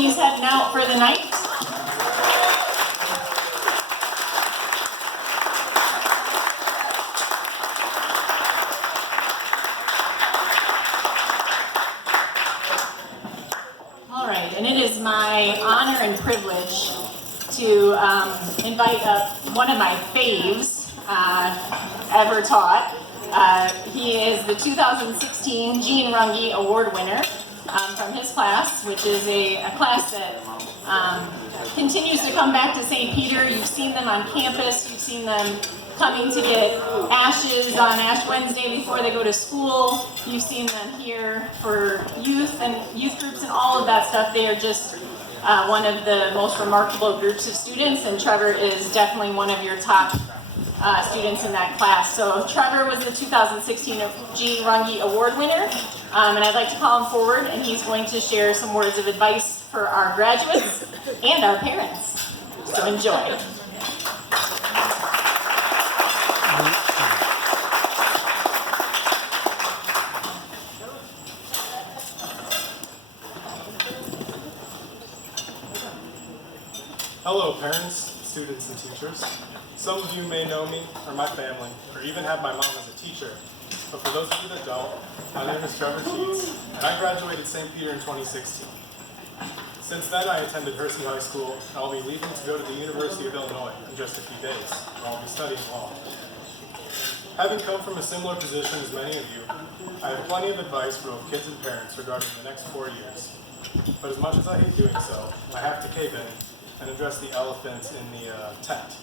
he's heading out for the night. All right, and it is my honor and privilege to invite up one of my faves ever taught. He is the 2016 Gene Runge Award winner from his class, which is a class that continues to come back to St. Peter. You've seen them on campus, you've seen them coming to get ashes on Ash Wednesday before they go to school. You've seen them here for youth groups and all of that stuff. They are just one of the most remarkable groups of students, and Trevor is definitely one of your top students in that class. So Trevor was the 2016 Gene Runge Award winner, and I'd like to call him forward, and he's going to share some words of advice for our graduates and our parents. So enjoy. Hello parents, students, and teachers. Some of you may know me or my family, or even have my mom as a teacher. But for those of you that don't, my name is Trevor Sheets, and I graduated St. Peter in 2016. Since then, I attended Hersey High School, and I'll be leaving to go to the University of Illinois in just a few days, where I'll be studying law. Having come from a similar position as many of you, I have plenty of advice for both kids and parents regarding the next 4 years. But as much as I hate doing so, I have to cave in and address the elephant in the tent.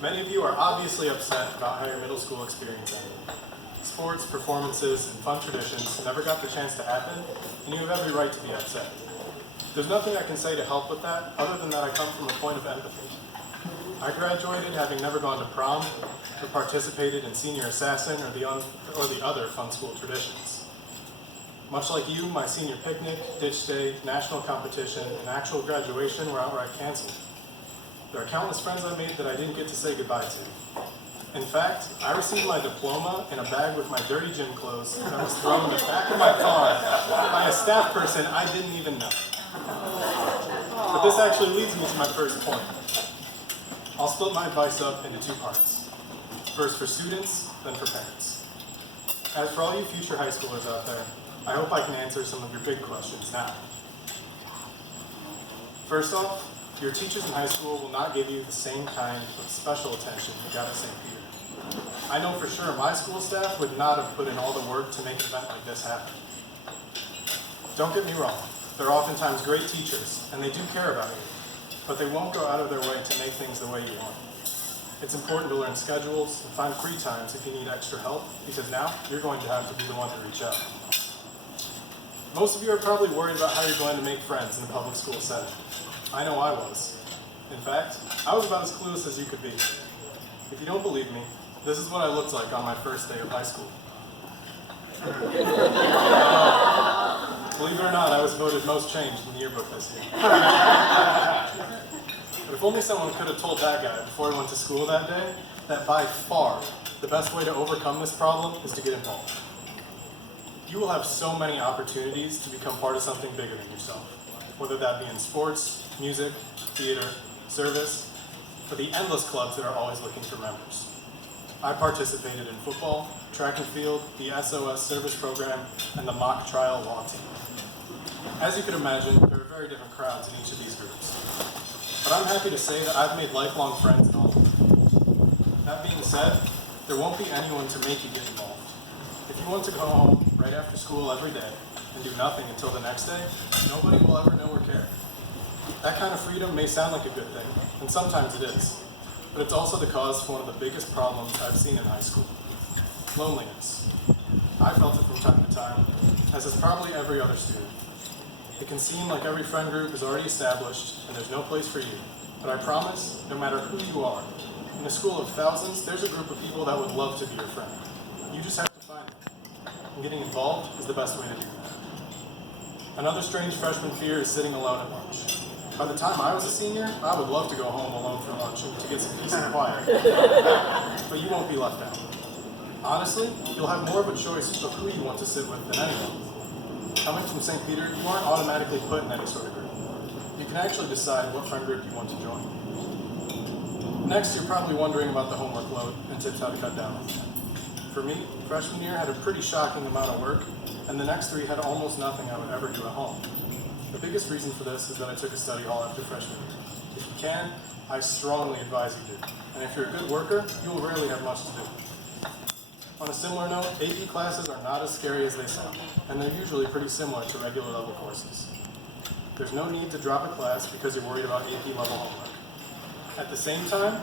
Many of you are obviously upset about how your middle school experience ended. Sports, performances, and fun traditions never got the chance to happen, and you have every right to be upset. There's nothing I can say to help with that, other than that I come from a point of empathy. I graduated having never gone to prom, or participated in Senior Assassin, or the other fun school traditions. Much like you, my senior picnic, ditch day, national competition, and actual graduation were outright canceled. There are countless friends I made that I didn't get to say goodbye to. In fact, I received my diploma in a bag with my dirty gym clothes that was thrown in the back of my car by a staff person I didn't even know. But this actually leads me to my first point. I'll split my advice up into two parts. First for students, then for parents. As for all you future high schoolers out there, I hope I can answer some of your big questions now. First off, your teachers in high school will not give you the same kind of special attention you got at St. Peter. I know for sure my school staff would not have put in all the work to make an event like this happen. Don't get me wrong, they're oftentimes great teachers, and they do care about you, but they won't go out of their way to make things the way you want. It's important to learn schedules and find free times if you need extra help, because now you're going to have to be the one to reach out. Most of you are probably worried about how you're going to make friends in the public school setting. I know I was. In fact, I was about as clueless as you could be. If you don't believe me, this is what I looked like on my first day of high school. Believe it or not, I was voted most changed in the yearbook this year. But if only someone could have told that guy before he went to school that day, that by far, the best way to overcome this problem is to get involved. You will have so many opportunities to become part of something bigger than yourself, whether that be in sports, music, theater, service, or the endless clubs that are always looking for members. I participated in football, track and field, the SOS service program, and the mock trial law team. As you can imagine, there are very different crowds in each of these groups. But I'm happy to say that I've made lifelong friends in all of them. That being said, there won't be anyone to make you get involved. If you want to go home right after school every day and do nothing until the next day, nobody will ever know or care. That kind of freedom may sound like a good thing, and sometimes it is, but it's also the cause for one of the biggest problems I've seen in high school: loneliness. I felt it from time to time, as is probably every other student. It can seem like every friend group is already established and there's no place for you, but I promise, no matter who you are, in a school of thousands, there's a group of people that would love to be your friend. You just have to find them, and getting involved is the best way to do that. Another strange freshman fear is sitting alone at lunch. By the time I was a senior, I would love to go home alone for lunch and to get some peace and quiet. But you won't be left out. Honestly, you'll have more of a choice of who you want to sit with than anyone. Coming from St. Peter, you aren't automatically put in any sort of group. You can actually decide what friend group you want to join. Next, you're probably wondering about the homework load and tips how to cut down on it. For me, freshman year had a pretty shocking amount of work, and the next 3 had almost nothing I would ever do at home. The biggest reason for this is that I took a study hall after freshman year. If you can, I strongly advise you do. And if you're a good worker, you will rarely have much to do. On a similar note, AP classes are not as scary as they sound, and they're usually pretty similar to regular level courses. There's no need to drop a class because you're worried about AP level homework. At the same time,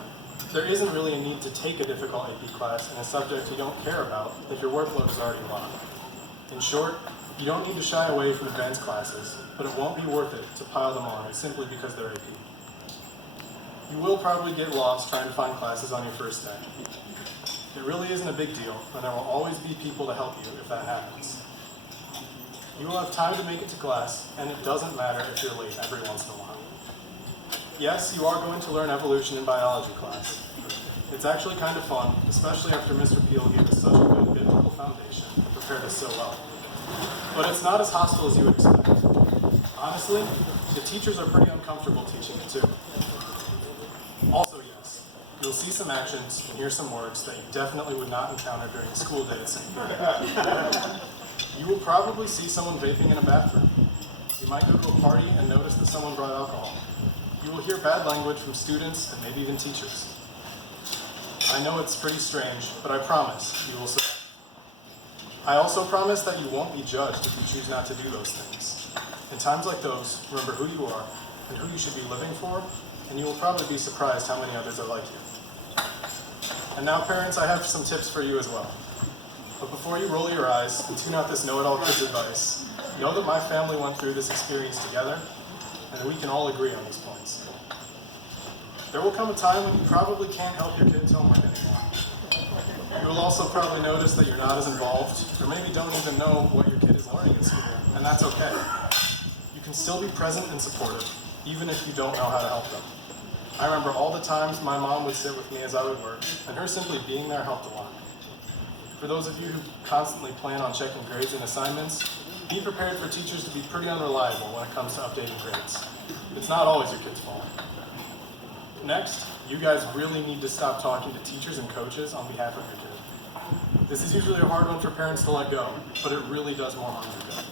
there isn't really a need to take a difficult AP class in a subject you don't care about if your workload is already low. In short, you don't need to shy away from advanced classes, but it won't be worth it to pile them on simply because they're AP. You will probably get lost trying to find classes on your first day. It really isn't a big deal, and there will always be people to help you if that happens. You will have time to make it to class, and it doesn't matter if you're late every once in a while. Yes, you are going to learn evolution in biology class. It's actually kind of fun, especially after Mr. Peel gave us such a good biblical foundation and prepared us so well. But it's not as hostile as you would expect. Honestly, the teachers are pretty uncomfortable teaching it too. Also, yes, you'll see some actions and hear some words that you definitely would not encounter during a school day at St. Peter. You will probably see someone vaping in a bathroom. You might go to a party and notice that someone brought alcohol. You will hear bad language from students and maybe even teachers. I know it's pretty strange, but I promise you will survive. I also promise that you won't be judged if you choose not to do those things. In times like those, remember who you are and who you should be living for, and you will probably be surprised how many others are like you. And now, parents, I have some tips for you as well. But before you roll your eyes and tune out this know-it-all kid's advice, know that my family went through this experience together, and that we can all agree on these points. There will come a time when you probably can't help your kid's homework anymore. You will also probably notice that you're not as involved, or maybe don't even know what your kid is learning in school, and that's okay. You can still be present and supportive, even if you don't know how to help them. I remember all the times my mom would sit with me as I would work, and her simply being there helped a lot. For those of you who constantly plan on checking grades and assignments, be prepared for teachers to be pretty unreliable when it comes to updating grades. It's not always your kid's fault. Next, you guys really need to stop talking to teachers and coaches on behalf of your kid. This is usually a hard one for parents to let go, but it really does more harm than good.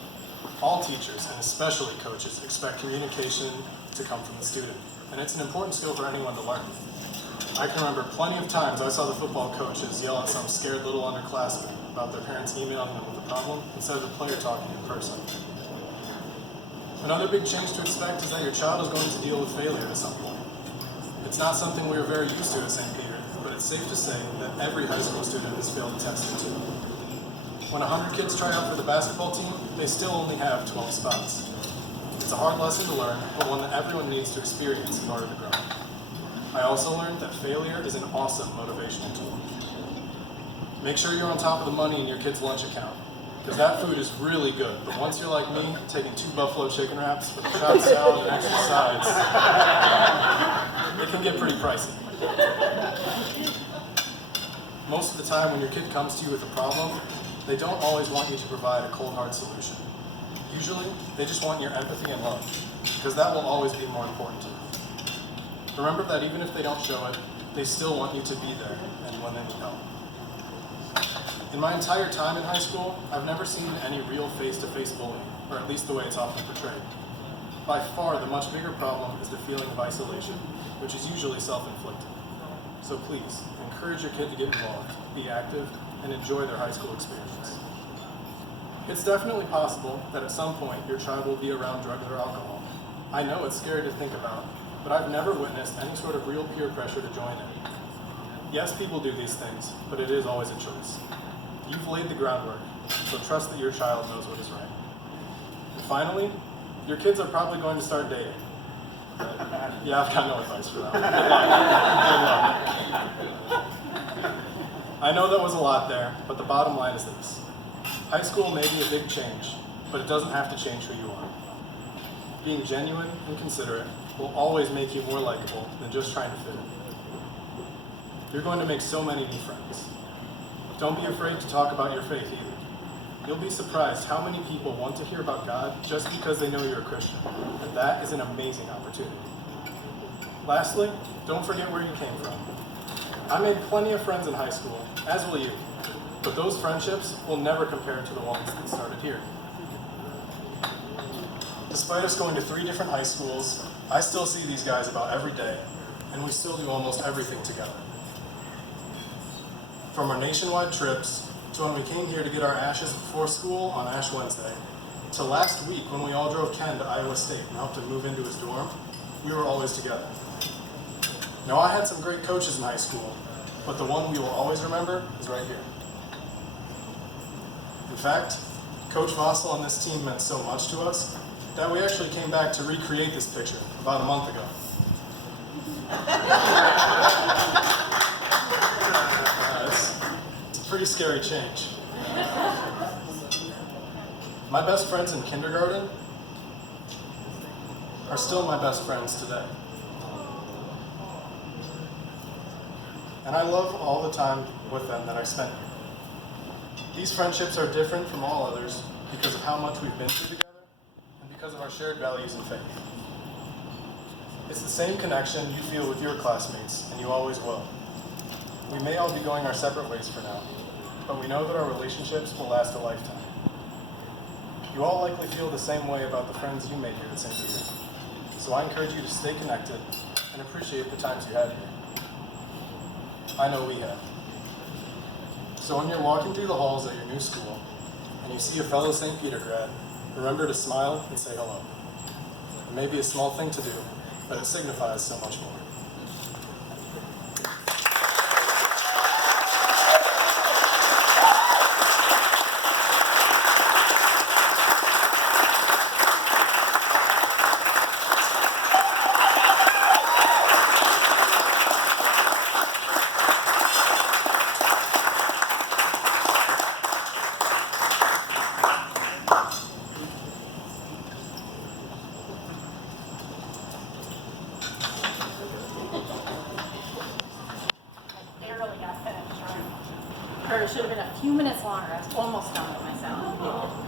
All teachers, and especially coaches, expect communication to come from the student, and it's an important skill for anyone to learn. I can remember plenty of times I saw the football coaches yell at some scared little underclassmen about their parents emailing them with a problem instead of the player talking in person. Another big change to expect is that your child is going to deal with failure at some point. It's not something we are very used to at St. Peter, but it's safe to say that every high school student has failed a test or two. When 100 kids try out for the basketball team, they still only have 12 spots. It's a hard lesson to learn, but one that everyone needs to experience in order to grow. I also learned that failure is an awesome motivational tool. Make sure you're on top of the money in your kid's lunch account, because that food is really good, but once you're like me, taking 2 buffalo chicken wraps with a chopped salad and extra sides, it can get pretty pricey. Most of the time when your kid comes to you with a problem, they don't always want you to provide a cold hard solution. Usually, they just want your empathy and love, because that will always be more important to them. Remember that even if they don't show it, they still want you to be there and when they need help. In my entire time in high school, I've never seen any real face-to-face bullying, or at least the way it's often portrayed. By far, the much bigger problem is the feeling of isolation, which is usually self-inflicted. So please, encourage your kid to get involved, be active, and enjoy their high school experience. It's definitely possible that at some point your child will be around drugs or alcohol. I know it's scary to think about, but I've never witnessed any sort of real peer pressure to join in. Yes, people do these things, but it is always a choice. You've laid the groundwork, so trust that your child knows what is right. And finally, your kids are probably going to start dating. Yeah, I've got no advice for that. Good luck. I know that was a lot there, but the bottom line is this. High school may be a big change, but it doesn't have to change who you are. Being genuine and considerate will always make you more likable than just trying to fit in. You're going to make so many new friends. Don't be afraid to talk about your faith either. You'll be surprised how many people want to hear about God just because they know you're a Christian, and that is an amazing opportunity. Lastly, don't forget where you came from. I made plenty of friends in high school, as will you, but those friendships will never compare to the ones that started here. Despite us going to 3 different high schools, I still see these guys about every day, and we still do almost everything together. From our nationwide trips, to when we came here to get our ashes before school on Ash Wednesday, to last week when we all drove Ken to Iowa State and helped him move into his dorm, we were always together. Now, I had some great coaches in high school, but the one we will always remember is right here. In fact, Coach Vossel and this team meant so much to us that we actually came back to recreate this picture about a month ago. It's a pretty scary change. My best friends in kindergarten are still my best friends today. And I love all the time with them that I spent here. These friendships are different from all others because of how much we've been through together and because of our shared values and faith. It's the same connection you feel with your classmates, and you always will. We may all be going our separate ways for now, but we know that our relationships will last a lifetime. You all likely feel the same way about the friends you made here at St. Peter. So I encourage you to stay connected and appreciate the times you had here. I know we have. So when you're walking through the halls at your new school and you see a fellow St. Peter grad, remember to smile and say hello. It may be a small thing to do, but it signifies so much more. Or it should have been a few minutes longer. I was almost done with myself.